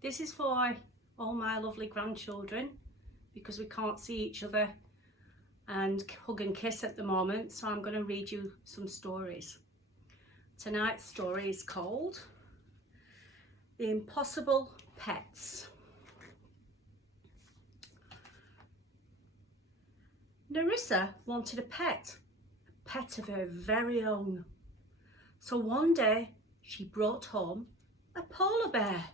This is for all my lovely grandchildren because we can't see each other and hug and kiss at the moment, so I'm going to read you some stories. Tonight's story is called The Impossible Pets. Nerissa wanted a pet of her very own. So one day she brought home a polar bear.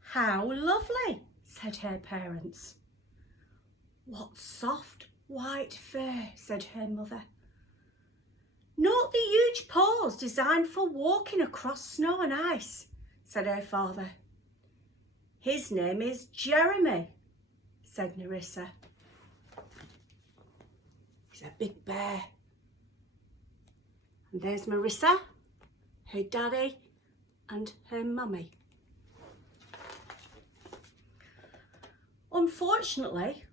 How lovely, said her parents. What soft white fur, said her mother. Not the huge paws designed for walking across snow and ice, said her father. His name is Jeremy, said Nerissa. He's a big bear. And there's Marissa, her daddy, and her mummy. Unfortunately,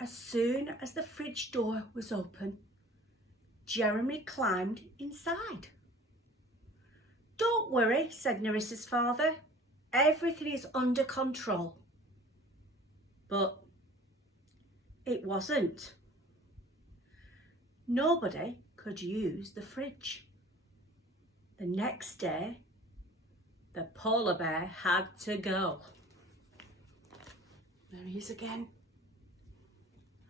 as soon as the fridge door was open, Jeremy climbed inside. Don't worry, said Nerissa's father. Everything is under control. But it wasn't. Nobody could use the fridge. The next day, the polar bear had to go. There he is again.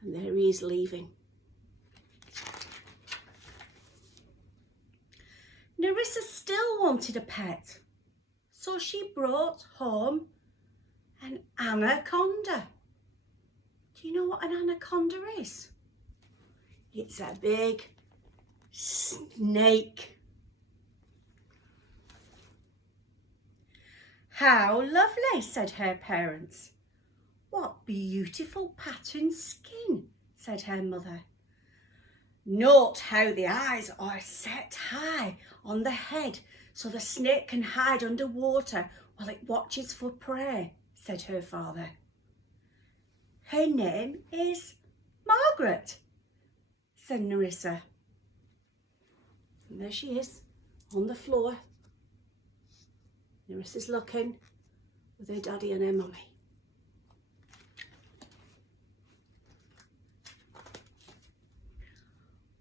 And there he is leaving. Nerissa still wanted a pet, so she brought home an anaconda. Do you know what an anaconda is? It's a big snake. How lovely, said her parents. What beautiful patterned skin, said her mother. Note how the eyes are set high on the head so the snake can hide underwater while it watches for prey, said her father. Her name is Margaret, said Nerissa. And there she is on the floor. Nerissa's looking with her daddy and her mummy.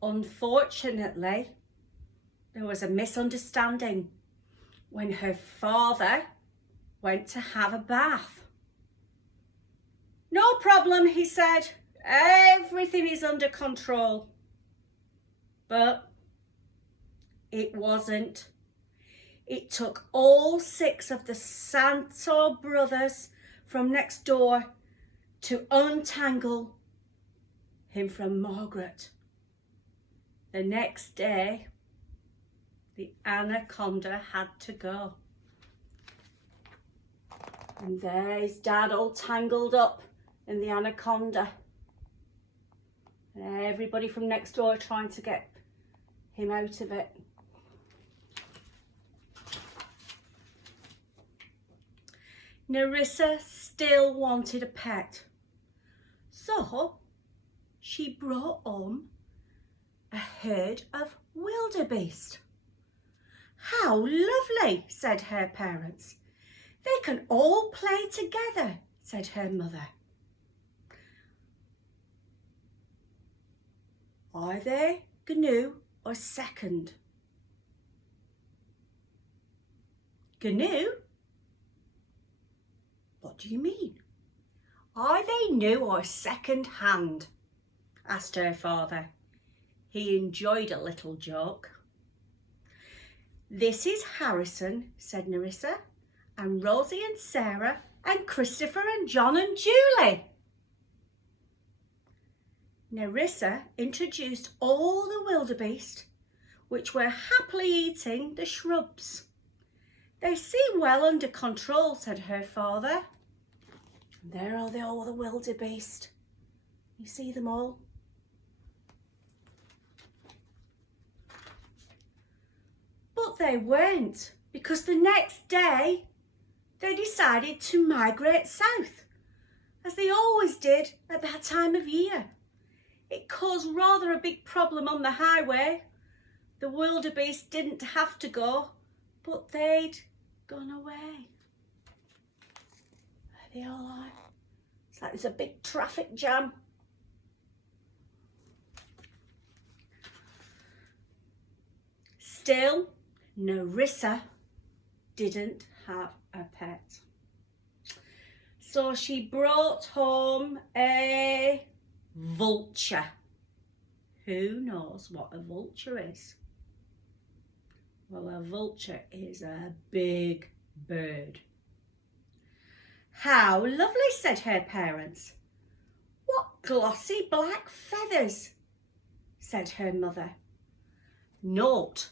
Unfortunately, there was a misunderstanding when her father went to have a bath. No problem, he said. Everything is under control. But it wasn't. It took all 6 of the Santor brothers from next door to untangle him from Margaret. The next day, the anaconda had to go. And there's Dad all tangled up in the anaconda. And everybody from next door trying to get him out of it. Nerissa still wanted a pet. So she brought home a herd of wildebeest. How lovely, said her parents. They can all play together, said her mother. Are they GNU or second? GNU? What do you mean? Are they new or second hand? Asked her father. He enjoyed a little joke. This is Harrison, said Nerissa, and Rosie and Sarah and Christopher and John and Julie. Nerissa introduced all the wildebeest, which were happily eating the shrubs. They seem well under control, said her father. And there are all the wildebeest. You see them all? But they weren't, because the next day they decided to migrate south, as they always did at that time of year. It caused rather a big problem on the highway, The wildebeest didn't have to go, but they'd gone away. There they all are. It's like there's a big traffic jam. Still, Nerissa didn't have a pet. So she brought home a vulture. Who knows what a vulture is? Well, a vulture is a big bird. How lovely, said her parents. What glossy black feathers, said her mother. Note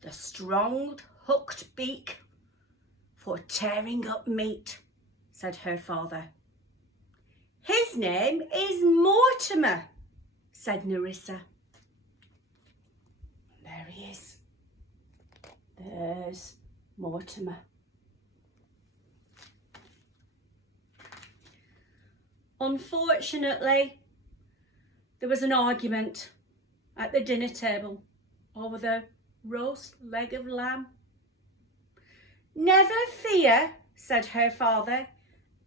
the strong hooked beak for tearing up meat, said her father. His name is Mortimer, said Nerissa. There he is. There's Mortimer. Unfortunately, there was an argument at the dinner table over the roast leg of lamb. Never fear, said her father.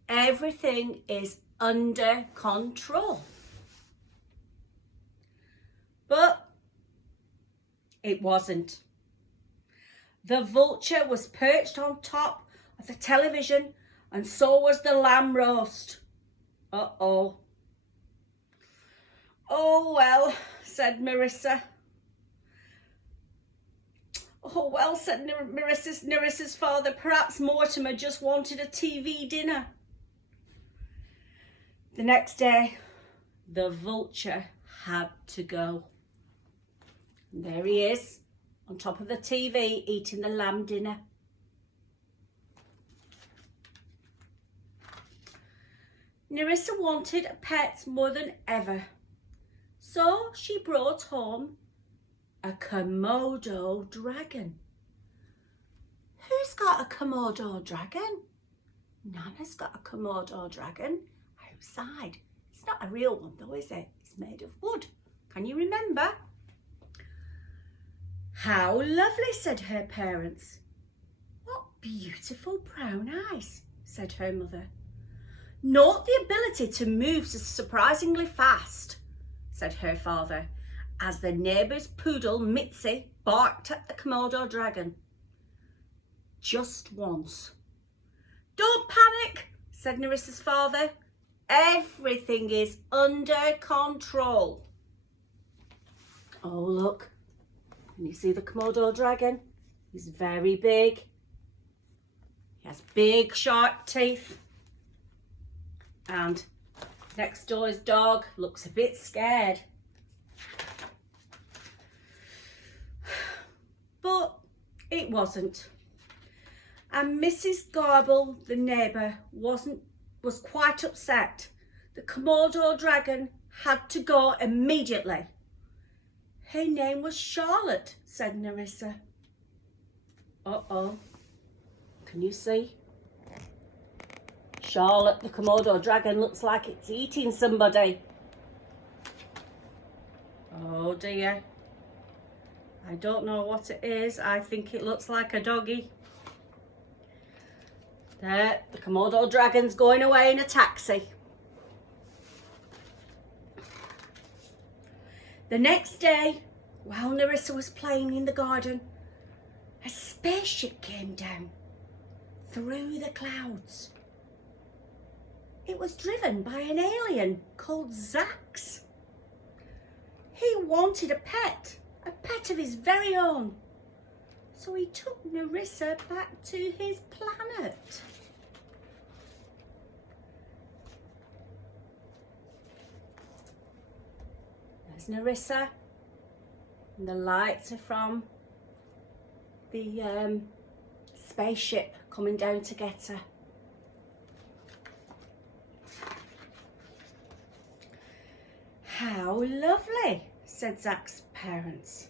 Everything is under control. But it wasn't. The vulture was perched on top of the television, and so was the lamb roast. Uh-oh. Oh, well, said Nerissa. Oh, well, said Nerissa's father, perhaps Mortimer just wanted a TV dinner. The next day, the vulture had to go. And there he is, on top of the TV, eating the lamb dinner. Nerissa wanted a pet more than ever, so she brought home a Komodo dragon. Who's got a Komodo dragon? Nana's got a Komodo dragon outside. It's not a real one though, is it? It's made of wood. Can you remember? How lovely, said her parents. What beautiful brown eyes, said her mother. Not the ability to move so surprisingly fast, said her father, as the neighbour's poodle, Mitzi, barked at the Komodo dragon. Just once. Don't panic, said Nerissa's father. Everything is under control. Oh, look. Can you see the Komodo dragon? He's very big. He has big, sharp teeth. And next door's dog looks a bit scared. But it wasn't. And Mrs. Garble, the neighbour, was quite upset. The Komodo dragon had to go immediately. Her name was Charlotte, said Nerissa. Uh-oh. Can you see? Charlotte, the Komodo dragon, looks like it's eating somebody. Oh dear. I don't know what it is. I think it looks like a doggy. There, the Komodo dragon's going away in a taxi. The next day, while Nerissa was playing in the garden, a spaceship came down through the clouds. It was driven by an alien called Zax. He wanted a pet of his very own. So he took Nerissa back to his planet. There's Nerissa. And the lights are from the spaceship coming down to get her. How lovely, said Zach's parents.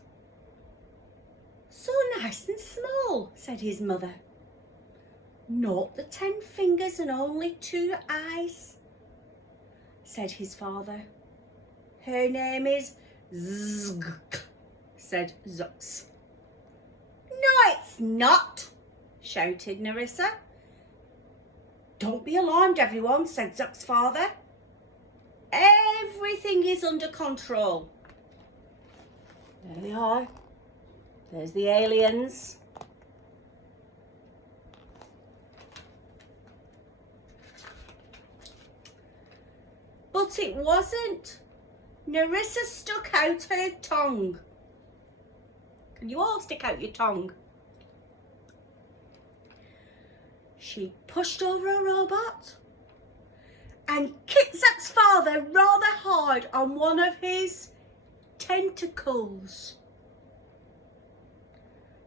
So nice and small, said his mother. Not the 10 fingers and only 2 eyes, said his father. Her name is Zg, said Zux. No, it's not, shouted Nerissa. Don't be alarmed, everyone, said Zux's father. Everything is under control. There they are. There's the aliens. But it wasn't. Nerissa stuck out her tongue. Can you all stick out your tongue? She pushed over a robot and kicked Zach's father rather hard on one of his tentacles.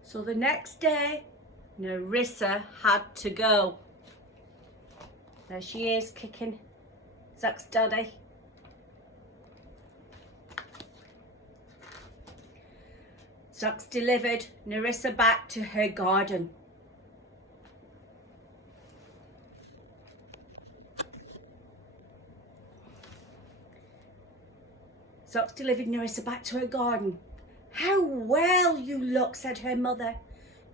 So the next day, Nerissa had to go. There she is, kicking Zach's daddy. Zux delivered Nerissa back to her garden. Zux delivered Nerissa back to her garden. How well you look, said her mother.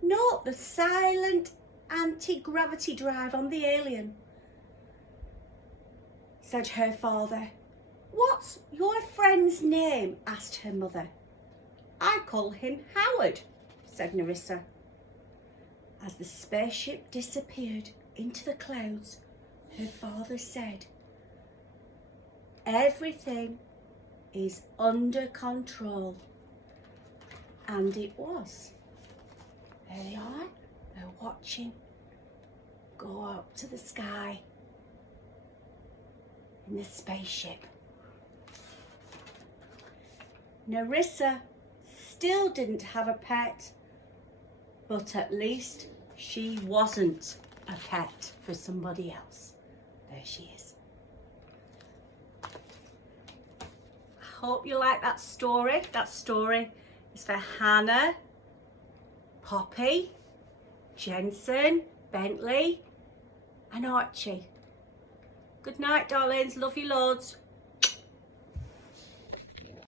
Note the silent anti-gravity drive on the alien, said her father. What's your friend's name? Asked her mother. I call him Howard, said Nerissa. As the spaceship disappeared into the clouds, her father said, everything is under control. And it was. There they are. They're watching go up to the sky in the spaceship. Nerissa still didn't have a pet, but at least she wasn't a pet for somebody else. There she is. I hope you like that story. That story is for Hannah, Poppy, Jensen, Bentley and Archie. Good night, darlings. Love you loads.